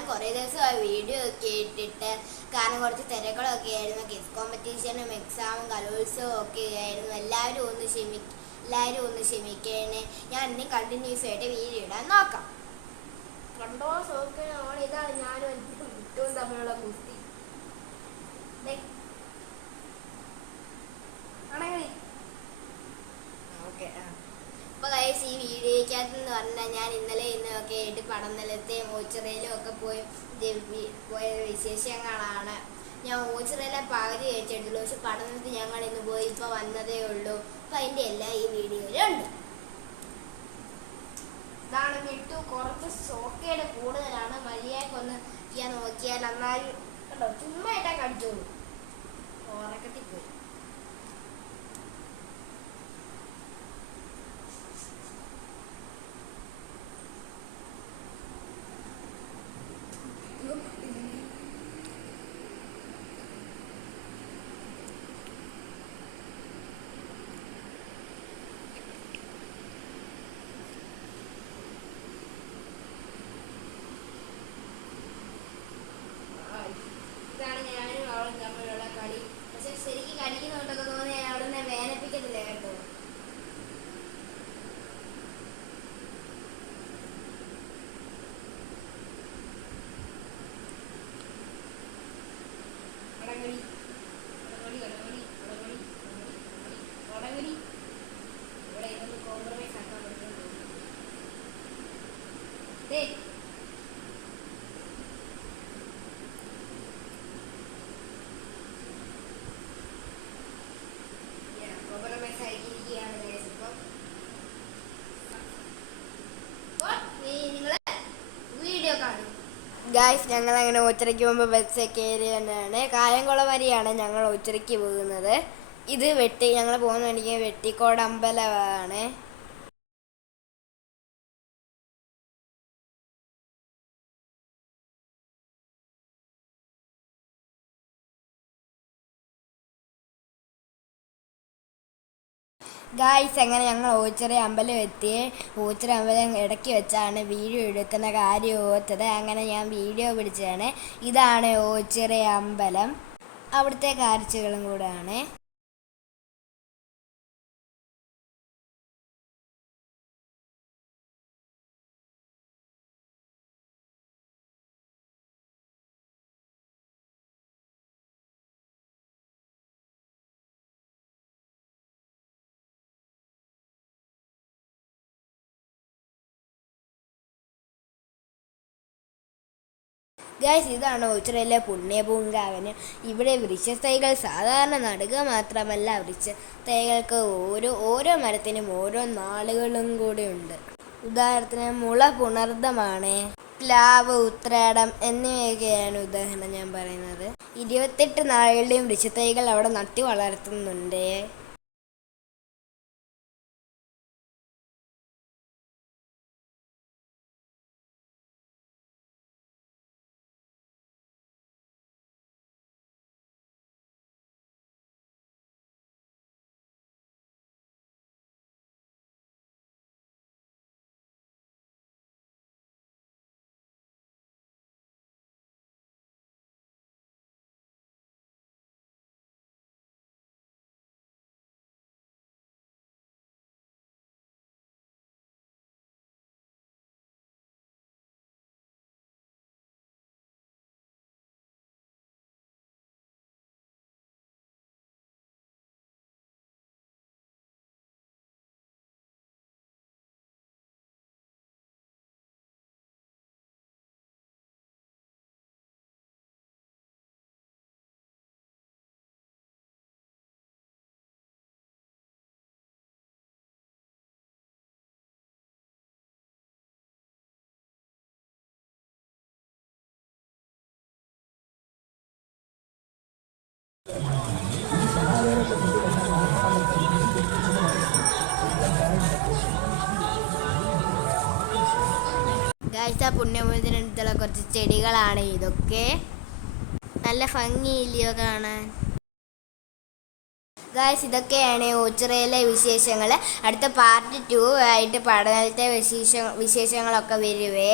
ഞാൻ കുറേ ദിവസമായി വീഡിയോ ഒക്കെ ഇട്ടിട്ട്. കാരണം കുറച്ച് തിരക്കുകളൊക്കെ ആയിരുന്നു. ക്വിസ് കോമ്പറ്റീഷനും എക്സാമും കലോത്സവവും ഒക്കെ ആയിരുന്നു. എല്ലാവരും ഒന്ന് ക്ഷമിക്കണേ. ഞാൻ ഇനി കണ്ടിന്യൂസ് ആയിട്ട് വീഡിയോ ഇടാൻ നോക്കാം. കണ്ടോ നോക്കണം. ഇതാണ് ഞാനും ഏറ്റവും തമ്മിലുള്ള കുസ്തി. അപ്പോൾ ഗൈസ്, ഈ വീഡിയോയ്ക്കകത്തെന്ന് പറഞ്ഞാൽ ഞാൻ ഇന്നൊക്കെ ആയിട്ട് പടനിലത്തെയും ഓച്ചിറയിലും ഒക്കെ പോയ വിശേഷങ്ങളാണ്. ഞാൻ ഓച്ചിറയിലെ പകുതി കഴിച്ചിട്ടുള്ളൂ, പക്ഷെ പടനിലത്ത് ഞങ്ങൾ ഇന്ന് പോയി ഇപ്പോൾ വന്നതേ ഉള്ളൂ. അപ്പം അതിൻ്റെ എല്ലാം ഈ വീഡിയോയിലുണ്ട്. ഇതാണ് വിട്ടു. കുറച്ച് ഷോക്കേട് കൂടുതലാണ്. മര്യാദക്കൊന്ന് ചെയ്യാൻ നോക്കിയാൽ എന്നാലും കേട്ടോ, ചുമ്മാ ഇട്ടാൽ കടിച്ചോളൂ. ഉറക്കത്തിൽ പോയി. ഇതാണ് ഞാനും അവളും തമ്മിലുള്ള കളി. പക്ഷെ ശരിക്കും കടിക്കുന്നുണ്ടൊക്കെ തോന്നി അവളെന്നെ വേദനിപ്പിക്കത്തില്ല കേട്ടോ. ഇവിടെ ഇതൊന്ന് കോംപ്രമൈസ് ആക്കാൻ പറ്റും. ഗായ്സ്, ഞങ്ങൾ അങ്ങനെ ഓച്ചിറയ്ക്ക് പോകുമ്പോൾ ബസ്സൊക്കെ കയറി തന്നെയാണ്. കായംകുളം വരെയാണ് ഞങ്ങൾ ഓച്ചിറയ്ക്ക് പോകുന്നത്. ഇത് ഞങ്ങൾ പോകുന്ന വഴിക്ക് വെട്ടിക്കോട് അമ്പലമാണ്. ഗായ്സ്, അങ്ങനെ ഞങ്ങൾ ഓച്ചിറ അമ്പലം എത്തി. ഓച്ചിറ അമ്പലം ഇടയ്ക്ക് വെച്ചാണ് വീഡിയോ എടുക്കുന്ന കാര്യം ഓർത്തത്. അങ്ങനെ ഞാൻ വീഡിയോ പിടിച്ചതാണ്. ഇതാണ് ഓച്ചിറ അമ്പലം. അവിടുത്തെ കാഴ്ചകളും കൂടെയാണ്. ഗായ്സ്, ഇതാണ് ഓച്ചിറയിലെ പുണ്യപൂങ്കാവനം. ഇവിടെ വൃക്ഷത്തൈകൾ സാധാരണ നടുക മാത്രമല്ല, വൃക്ഷത്തൈകൾക്ക് ഓരോ മരത്തിനും ഓരോ നാളുകളും കൂടി ഉണ്ട്. ഉദാഹരണത്തിന് മുള പുണർദമാണ്, പ്ലാവ്, ഉത്രാടം എന്നിവയൊക്കെയാണ് ഉദാഹരണം ഞാൻ പറയുന്നത്. 28 നാളുകളുടെയും വൃക്ഷത്തൈകൾ അവിടെ നട്ടി വളർത്തുന്നുണ്ട്. ഗായ്സ്, ആ പുണ്യഭൂമിത്തിനടുത്തുള്ള കുറച്ച് ചെടികളാണ് ഇതൊക്കെ. നല്ല ഭംഗിയില്ലയോ കാണാൻ? ഗായ്സ്, ഇതൊക്കെയാണ് ഓച്ചിറയിലെ വിശേഷങ്ങൾ. അടുത്ത പാർട്ട് 2 ആയിട്ട് പഠനത്തെ വിശേഷങ്ങളൊക്കെ വരുവേ.